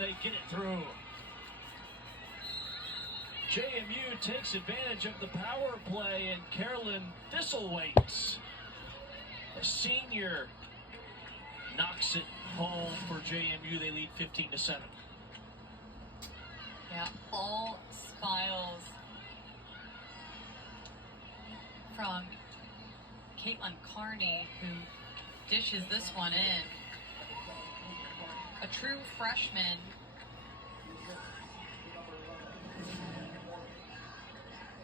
they get it through. JMU takes advantage of the power play, and Carolyn Thistlewaite, a senior, knocks it home for JMU. They lead 15-7. Yeah, all smiles from Caitlin Carney, who dishes this one in. A true freshman.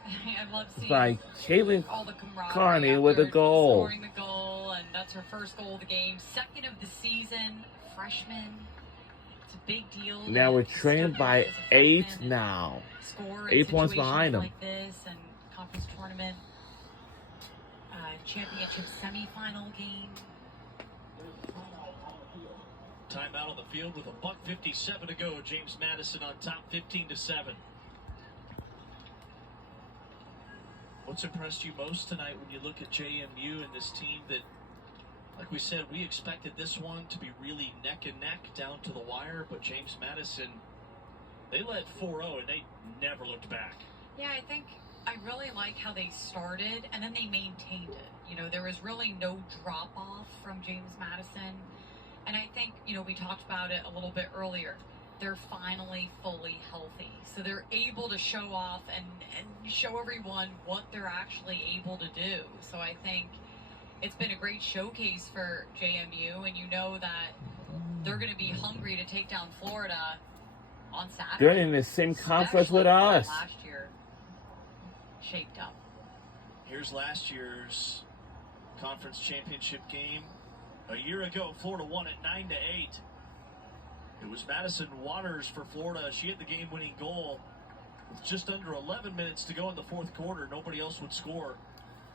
I love seeing by Caitlin all the camaraderie Carney with a goal. Scoring the goal, and that's her first goal of the game, second of the season. Freshman, it's a big deal. Now we're trained by 8 now. Score 8 points behind them. like this and conference tournament, championship semifinal game. Timeout on the field with $1:57 to go. James Madison on top, 15-7. What's impressed you most tonight when you look at JMU and this team that, like we said, we expected this one to be really neck and neck down to the wire, but James Madison, they led 4-0 and they never looked back. Yeah, I think I really like how they started and then they maintained it. You know, there was really no drop off from James Madison. And I think, you know, we talked about it a little bit earlier. They're finally fully healthy. So they're able to show off and show everyone what they're actually able to do. So I think it's been a great showcase for JMU, and you know that they're going to be hungry to take down Florida on Saturday. They're in the same conference with us. Last year shaped up. Here's last year's conference championship game. A year ago, Florida won at 9-8. It was Madison Waters for Florida. She had the game-winning goal with just under 11 minutes to go in the fourth quarter. Nobody else would score.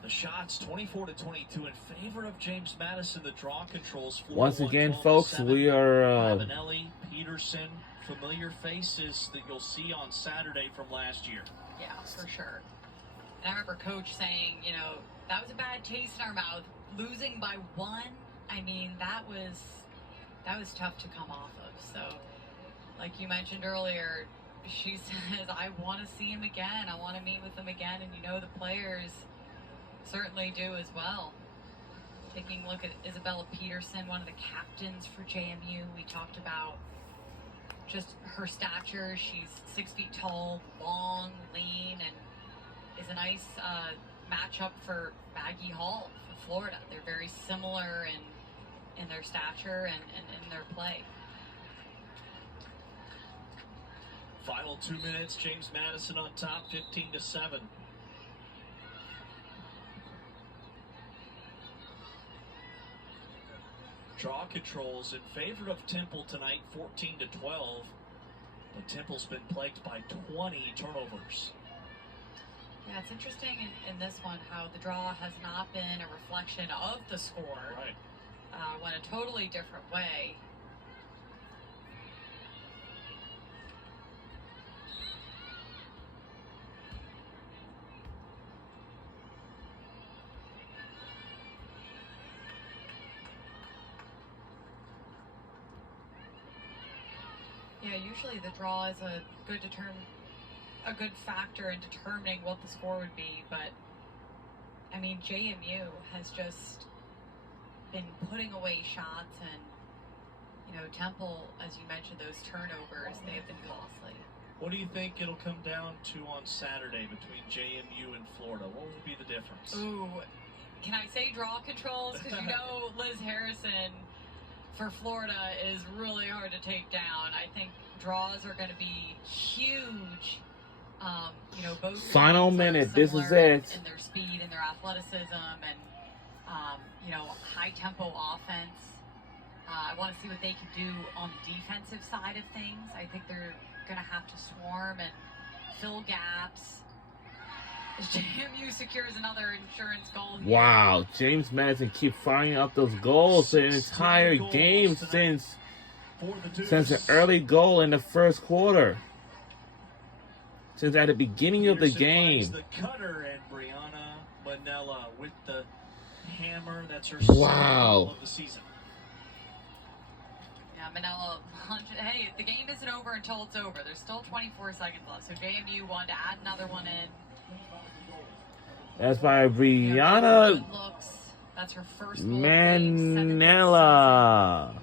The shots 24-22 in favor of James Madison. The draw controls. Florida Once again, folks, we are Ravenelli, Peterson, familiar faces that you'll see on Saturday from last year. Yeah, for sure. And I remember Coach saying, you know, that was a bad taste in our mouth. Losing by 1, I mean, that was tough to come off of. So, like you mentioned earlier, she says, I want to see him again. I want to meet with him again. And you know the players certainly do as well. Taking a look at Isabella Peterson, one of the captains for JMU. We talked about just her stature. She's 6 feet tall, long, lean, and is a nice matchup for Maggie Hall for Florida. They're very similar in their stature and in their play. Final 2 minutes, James Madison on top, 15-7. Draw controls in favor of Temple tonight, 14-12. But Temple's been plagued by 20 turnovers. Yeah, it's interesting in this one how the draw has not been a reflection of the score. Right. Went a totally different way. Yeah, usually the draw is a good factor in determining what the score would be, but I mean JMU has just been putting away shots, and you know Temple, as you mentioned, those turnovers, they have been costly. What do you think it'll come down to on Saturday between JMU and Florida? What will be the difference? Ooh, can I say draw controls? Because you know Liz Harrison for Florida is really hard to take down. I think draws are going to be huge. You know, both final minute. This is it. In their speed and their athleticism and you know, high tempo offense. I want to see what they can do on the defensive side of things. I think they're going to have to swarm and fill gaps. As JMU secures another insurance goal here. Wow, James Madison keep firing up those goals the entire game since an early goal in the first quarter. Since at the beginning of the game. The cutter, and Brianna Manella with the hammer. That's her wow. of the season. Yeah, Manila, hey, the game isn't over until it's over. There's still 24 seconds left. So JMU wanted to add another one in. That's by Brianna Good looks. That's her first goal of the game, 7th of the Manila.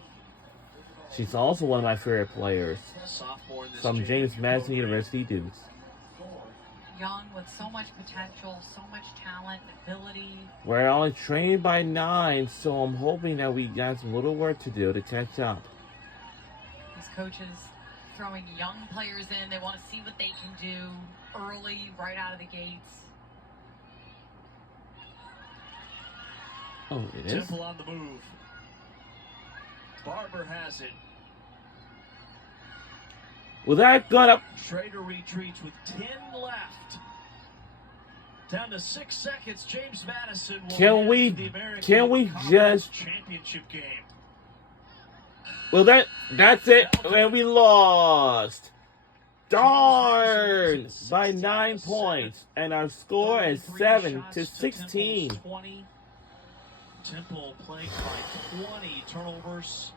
She's also one of my favorite players Sophomore in this from James JMU Madison program. University Dukes. Young with so much potential, so much talent, ability. We're only trained by 9, so I'm hoping that we got some little work to do to catch up. These coaches throwing young players in. They want to see what they can do early, right out of the gates. Oh, it is? Temple on the move. Barber has it. Well, that got up. Schrader retreats with 10 left. Down to 6 seconds. James Madison will Can head we- to the American can we Conference just- championship game. Well, that's it. And we lost. Darn! By 9 points. And our score is 7 to 16. 20. Temple playing by 20 turnovers.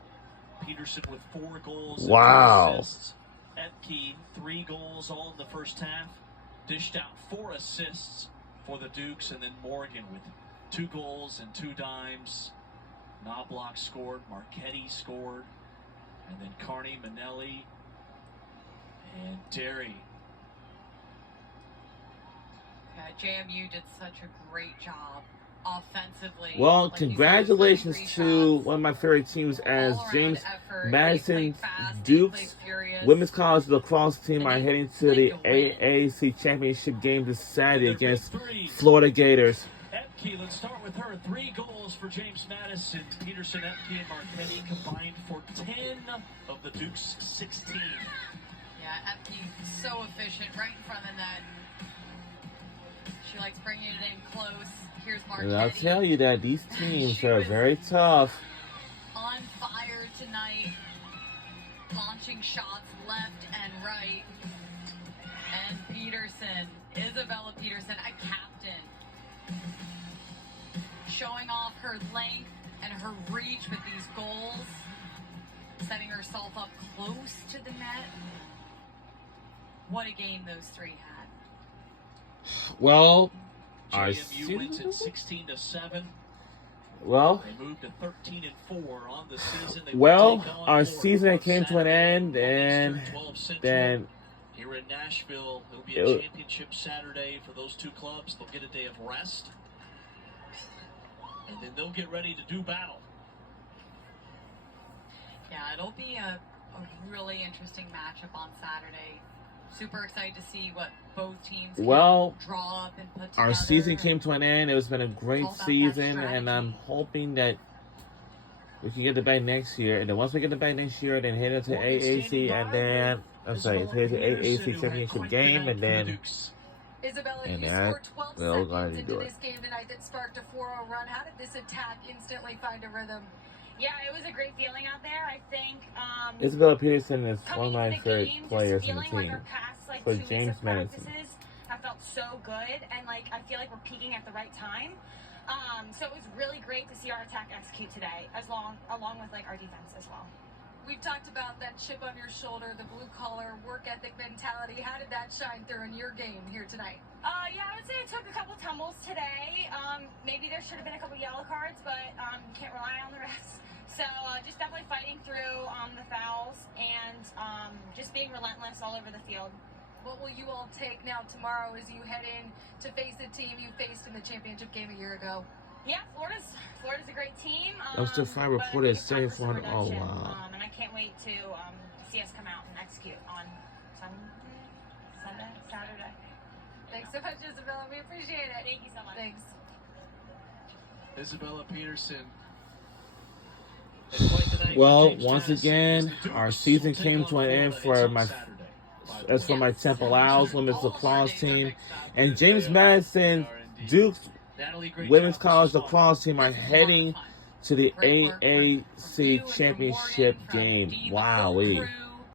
Peterson with 4 goals. Wow. And 2 assists. Epke, 3 goals all in the first half. Dished out 4 assists for the Dukes. And then Morgan with 2 goals and 2 dimes. Knobloch scored. Marchetti scored. And then Carney, Manelli, and Derry. Yeah, JMU did such a great job offensively. Well, Like you said, congratulations 33 to shots, one of my favorite teams as all-around James effort. They Madison played fast, they Dukes played furious. Women's College lacrosse team are And heading to played the to win. AAC championship game this Saturday And their big against three. Florida Gators. Epke, let's start with her. 3 goals for James Madison. Peterson, Epke, and Marchetti combined for 10 of the Dukes' 16. Yeah, Epke so efficient, right in front of the net. She likes bringing it in close. Here's And I'll Marchetti tell you that these teams are very tough. on fire tonight, launching shots left and right. And Peterson, Isabella Peterson, a captain, showing off her length and her reach with these goals, setting herself up close to the net. What a game those 3 had. Well, our JMU wins season, at 16-7. well, They moved to 13-4 on the season. They well, will take on our Florida season on came to an Saturday, end, 1 and Eastern, 12 Central. then Here in Nashville, it'll be a championship Saturday for those 2 clubs. They'll get a day of rest. And then they'll get ready to do battle. Yeah, it'll be a really interesting matchup on Saturday. Super excited to see what both teams can Well, draw up and put together. our season came to an end. It's been a great All about that season, and I'm strategy. hoping that we can get the bag next year. And then once we get the bag next year, then head into AAC, and then head to AAC championship game, and then Isabella, And you that scored 12 will gonna seconds into do it. this game tonight that sparked a 4-0 run. How did this attack instantly find a rhythm? Yeah, it was a great feeling out there. I think Isabella Peterson is one of coming my into the favorite game, players just in the feeling like team. our past like For 2 weeks James of Madison. practices have felt so good, and like I feel like we're peaking at the right time. So it was really great to see our attack execute today, along with like our defense as well. We've talked about that chip on your shoulder, the blue-collar work ethic mentality. How did that shine through in your game here tonight? Yeah, I would say I took a couple tumbles today. Maybe there should have been a couple yellow cards, but can't rely on the refs. So just definitely fighting through the fouls and just being relentless all over the field. What will you all take now tomorrow as you head in to face the team you faced in the championship game a year ago? Yeah, Florida's a great team. Those two fire but I reporters think it's time saying for for some oh redemption, wow. and I can't wait to see us come out and execute on Saturday. Thanks so much, Isabella. We appreciate it. Thank you so much. Thanks. Isabella Peterson. And quite the night for Well, James once Madison again, as the Dukes our will season take came on to an end Florida. for It's on my Saturday, by the as way. for my Temple Owls women's All of our lacrosse days are team, mixed up. and James Madison Dukes Natalie, great women's job. college This was fun. lacrosse team are It was a lot of heading fun. to the Great work from you AAC and from championship Morgan, from game. Diva, Wow, Bill Cruz,